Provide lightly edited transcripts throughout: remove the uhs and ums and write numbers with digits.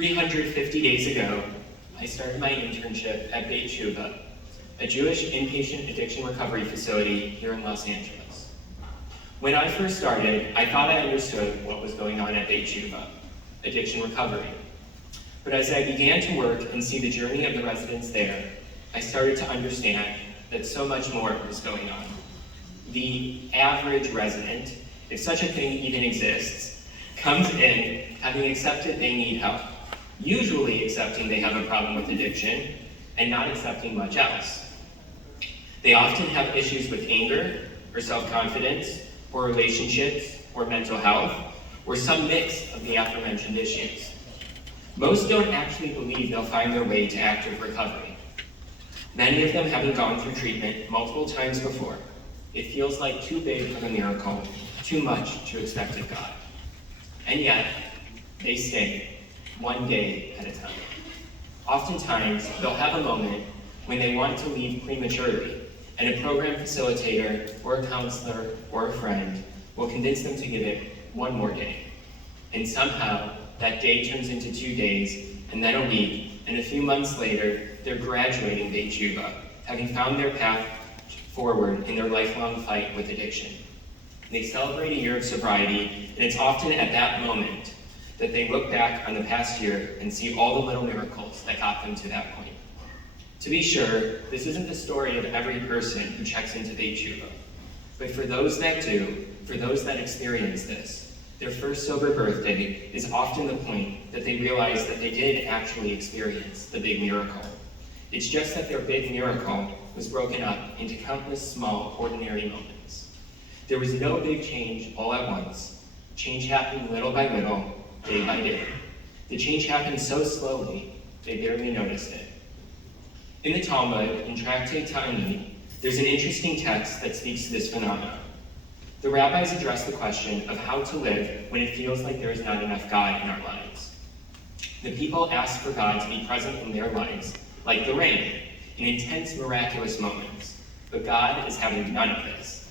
350 days ago, I started my internship at Beit Tshuva, a Jewish inpatient addiction recovery facility here in Los Angeles. When I first started, I thought I understood what was going on at Beit Tshuva, addiction recovery. But as I began to work and see the journey of the residents there, I started to understand that so much more was going on. The average resident, if such a thing even exists, comes in having accepted they need help, usually accepting they have a problem with addiction and not accepting much else. They often have issues with anger or self-confidence or relationships or mental health or some mix of the aforementioned issues. Most don't actually believe they'll find their way to active recovery. Many of them having gone through treatment multiple times before. It feels like too big of a miracle, too much to expect of God. And yet, they stay, one day at a time. Oftentimes, they'll have a moment when they want to leave prematurely, and a program facilitator, or a counselor, or a friend will convince them to give it one more day. And somehow, that day turns into 2 days, and then a week, and a few months later, they're graduating Beit Tshuva, having found their path forward in their lifelong fight with addiction. They celebrate a year of sobriety, and it's often at that moment that they look back on the past year and see all the little miracles that got them to that point. To be sure, this isn't the story of every person who checks into Beit Tshuva, but for those that do, for those that experience this, their first sober birthday is often the point that they realize that they did actually experience the big miracle. It's just that their big miracle was broken up into countless small, ordinary moments. There was no big change all at once. Change happened little by little, day by day. The change happened so slowly, they barely noticed it. In the Talmud, in Tractate Ta'anit, there's an interesting text that speaks to this phenomenon. The rabbis address the question of how to live when it feels like there is not enough God in our lives. The people ask for God to be present in their lives, like the rain, in intense, miraculous moments. But God is having none of this.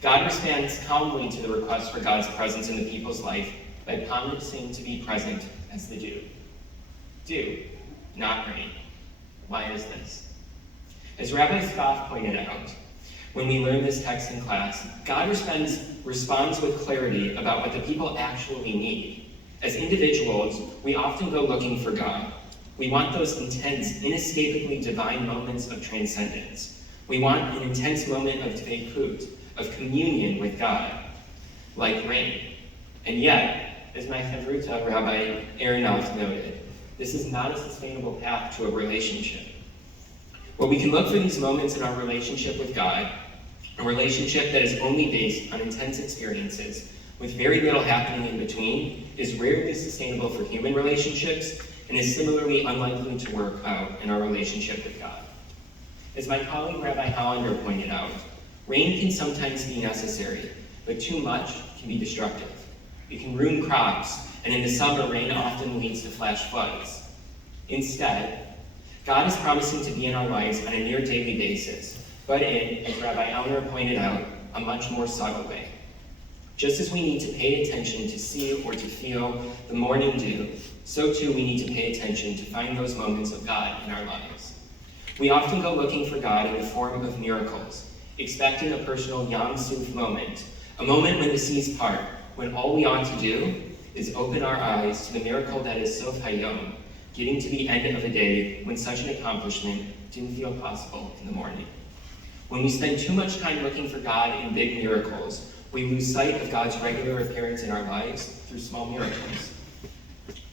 God responds calmly to the request for God's presence in the people's life by promising to be present as the dew. Dew, not rain. Why is this? As Rabbi Scoff pointed out, when we learn this text in class, God responds with clarity about what the people actually need. As individuals, we often go looking for God. We want those intense, inescapably divine moments of transcendence. We want an intense moment of dveikut, of communion with God, like rain. And yet, as my Chavruta, Rabbi Aronoff, noted, this is not a sustainable path to a relationship. Well, we can look for these moments in our relationship with God, a relationship that is only based on intense experiences, with very little happening in between, is rarely sustainable for human relationships, and is similarly unlikely to work out in our relationship with God. As my colleague Rabbi Hollander pointed out, rain can sometimes be necessary, but too much can be destructive. It can ruin crops, and in the summer, rain often leads to flash floods. Instead, God is promising to be in our lives on a near daily basis, but in, as Rabbi Elner pointed out, a much more subtle way. Just as we need to pay attention to see or to feel the morning dew, so too we need to pay attention to find those moments of God in our lives. We often go looking for God in the form of miracles, expecting a personal Yam Suf moment, a moment when the seas part, when all we ought to do is open our eyes to the miracle that is Sof Hayom, getting to the end of a day when such an accomplishment didn't feel possible in the morning. When we spend too much time looking for God in big miracles, we lose sight of God's regular appearance in our lives through small miracles.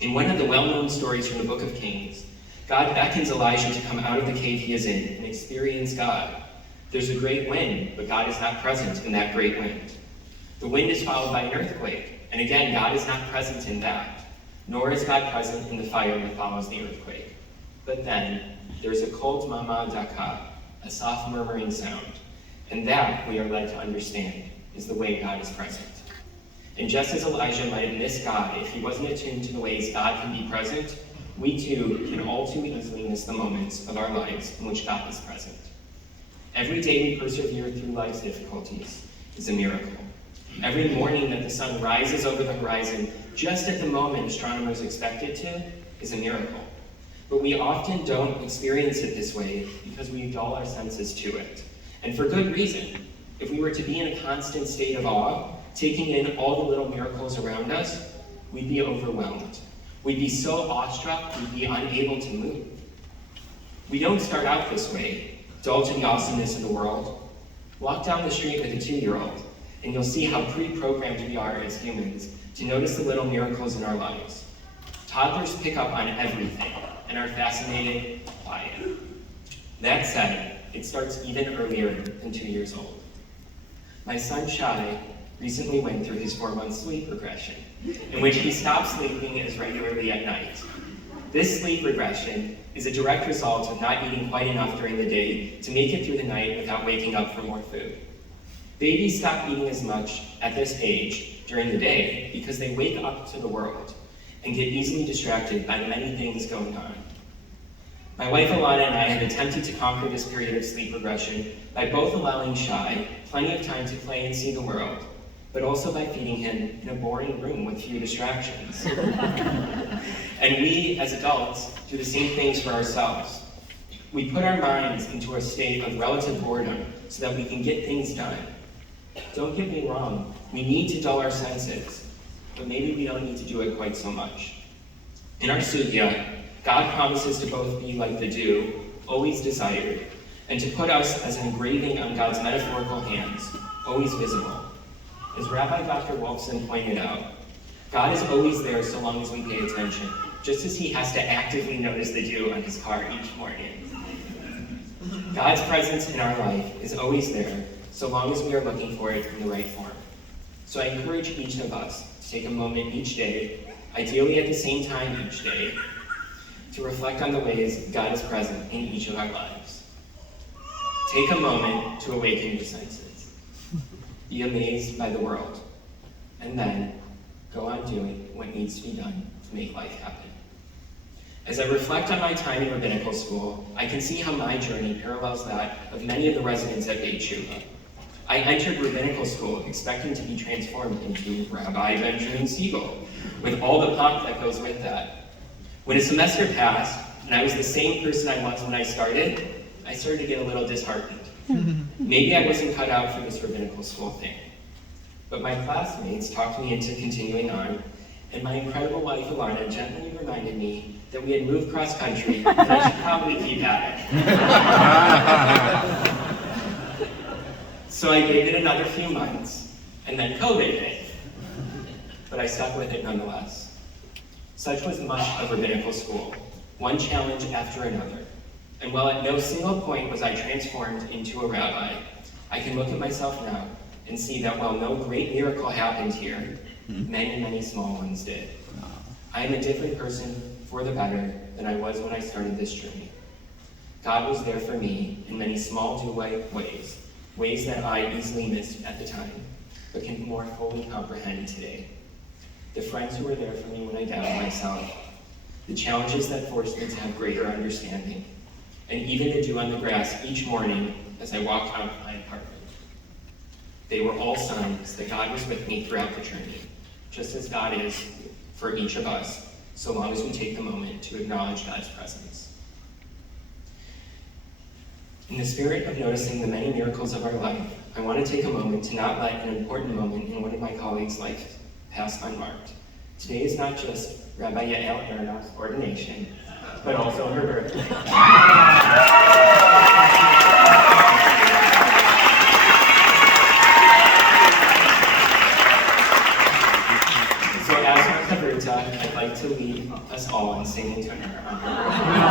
In one of the well-known stories from the book of Kings, God beckons Elijah to come out of the cave he is in and experience God. There's a great wind, but God is not present in that great wind. The wind is followed by an earthquake, and again, God is not present in that, nor is God present in the fire that follows the earthquake. But then, there's a kol dmama daka, a soft murmuring sound, and that, we are led to understand, is the way God is present. And just as Elijah might have missed God if he wasn't attuned to the ways God can be present, we too can all too easily miss the moments of our lives in which God is present. Every day we persevere through life's difficulties is a miracle. Every morning that the sun rises over the horizon, just at the moment astronomers expect it to, is a miracle. But we often don't experience it this way because we dull our senses to it. And for good reason. If we were to be in a constant state of awe, taking in all the little miracles around us, we'd be overwhelmed. We'd be so awestruck, we'd be unable to move. We don't start out this way, dull to the awesomeness of the world. Walk down the street with a 2-year-old, and you'll see how pre-programmed we are as humans to notice the little miracles in our lives. Toddlers pick up on everything and are fascinated by it. That said, it starts even earlier than 2 years old. My son Shai recently went through his 4-month sleep regression, in which he stopped sleeping as regularly at night. This sleep regression is a direct result of not eating quite enough during the day to make it through the night without waking up for more food. Babies stop eating as much at this age during the day because they wake up to the world and get easily distracted by the many things going on. My wife Alana and I have attempted to conquer this period of sleep regression by both allowing Shai plenty of time to play and see the world, but also by feeding him in a boring room with few distractions. And we, as adults, do the same things for ourselves. We put our minds into a state of relative boredom so that we can get things done. Don't get me wrong, we need to dull our senses, but maybe we don't need to do it quite so much. In our sugya, God promises to both be like the dew, always desired, and to put us as an engraving on God's metaphorical hands, always visible. As Rabbi Dr. Wolfson pointed out, God is always there so long as we pay attention, just as he has to actively notice the dew on his car each morning. God's presence in our life is always there so long as we are looking for it in the right form. So I encourage each of us to take a moment each day, ideally at the same time each day, to reflect on the ways God is present in each of our lives. Take a moment to awaken your senses. Be amazed by the world, and then go on doing what needs to be done to make life happen. As I reflect on my time in rabbinical school, I can see how my journey parallels that of many of the residents at Beit Shuvah. I entered rabbinical school expecting to be transformed into Rabbi Benjamin Sigal, with all the pomp that goes with that. When a semester passed, and I was the same person I was when I started to get a little disheartened. Maybe I wasn't cut out for this rabbinical school thing. But my classmates talked me into continuing on, and my incredible wife Alana gently reminded me that we had moved cross-country and I should probably keep at it. So I gave it another few months, and then COVID hit. But I stuck with it nonetheless. Such was much of rabbinical school, one challenge after another. And while at no single point was I transformed into a rabbi, I can look at myself now and see that while no great miracle happened here, many, many small ones did. I am a different person for the better than I was when I started this journey. God was there for me in many small ways, ways that I easily missed at the time, but can more fully comprehend today. The friends who were there for me when I doubted myself, the challenges that forced me to have greater understanding, and even the dew on the grass each morning as I walked out of my apartment. They were all signs that God was with me throughout the journey, just as God is for each of us, so long as we take the moment to acknowledge God's presence. In the spirit of noticing the many miracles of our life, I want to take a moment to not let an important moment in one of my colleagues' life pass unmarked. Today is not just Rabbi Yael Aronof's ordination, but also her birthday. So as our Chavruta, I'd like to lead us all in singing to her on her birthday.